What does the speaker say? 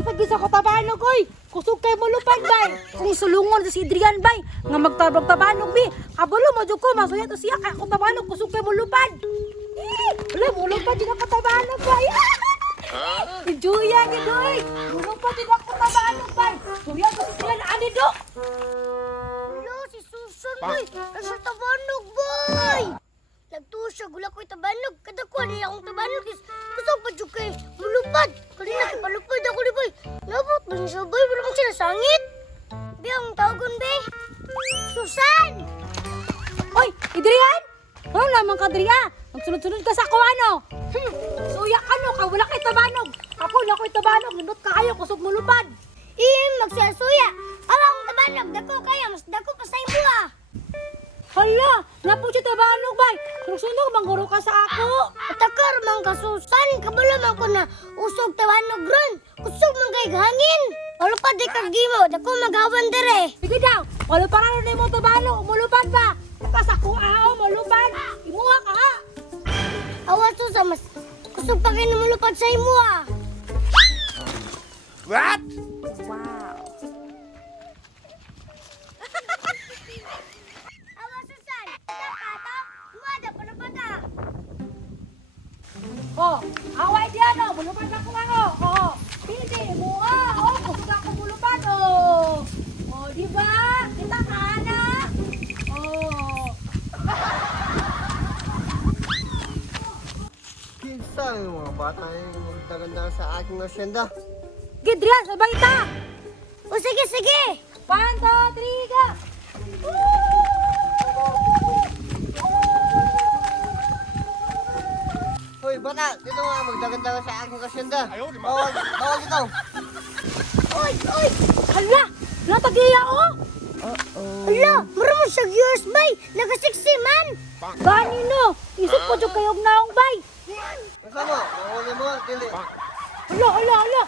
Nagpagisa ko tabanog, oy. Kusog kay mo lupad, bay. Kung sulungon sa si Adrian, bay. Nga magtabag tabanog, bi. Kabalo mo, ko. Masuya to siya. Kaya ko tabanog, kusog kay mo lupad. Wala, mo lupad, di na ko tabanog, bay. Ijuya, ni doy. Mo lupad, di na ko tabanog, bay. Suya to si Adrian, ani, do. Hello, si Susan, boy. Nasa tabanog, boy. Nagtusya, gula ko'y tabanog. Kada ko, nila akong tabanog. Kusog pa dyan kay mulupad. Kanina, kipalupad ako ni boy. Nabot ba niya, boy? Wala kang sinasangit. Biyang tawagon, be. Susan! Oy, Adrian! Ano naman ka, Adrian? Magsunod-sunod ka sa ako, ano? Suya ka, no? Ka, wala kay tabanog. Ako, wala ko'y tabanog. Nindot ka kayo, kusog mo lupad. Magsasuya. Awa akong tabanog. Dako kaya, mas dako pa sa imo, ah. Hala, napo siya tabanog, bay. Sunog, mangguro ka sa ako. Atakar, mang kasusan. Kabalo man ko na usog tabanog ron. Kusog man kay hangin. Wala pa di kagimo. Dako magawan dire. Sige daw, wala pa rin mo tabanog. Umulupad ba? Kasako, umulupad. Imuha ka, ha? Awa susa, mas kusog pa kayo namulupad sa imo, ah. What? Wow. Awa susan, kata umada pa na bata. Oh, away diyan, oh. Mulupad na ko ako. Oh, hindi mo, oh. Kusog ako mulupad, oh. Oh, di ba? Kita ka, na? Oh. Kinsa yung mga bata yung magdaganda sa aking asyenda? Gidrian, sabay ta. O sige, sige. 1, 2, 3, go. Hoy, bata! Dito nga magdaganda sa aking asyenda. Bawal, bawal ito. Oy, oy. Hala, natagiya, oh. Hala, maramo sa years, bay. Nagasiksi man. Gani no, isip ko dyan kayong naong bay. Kasama, mahuli mo, dili. Hala, hala, hala.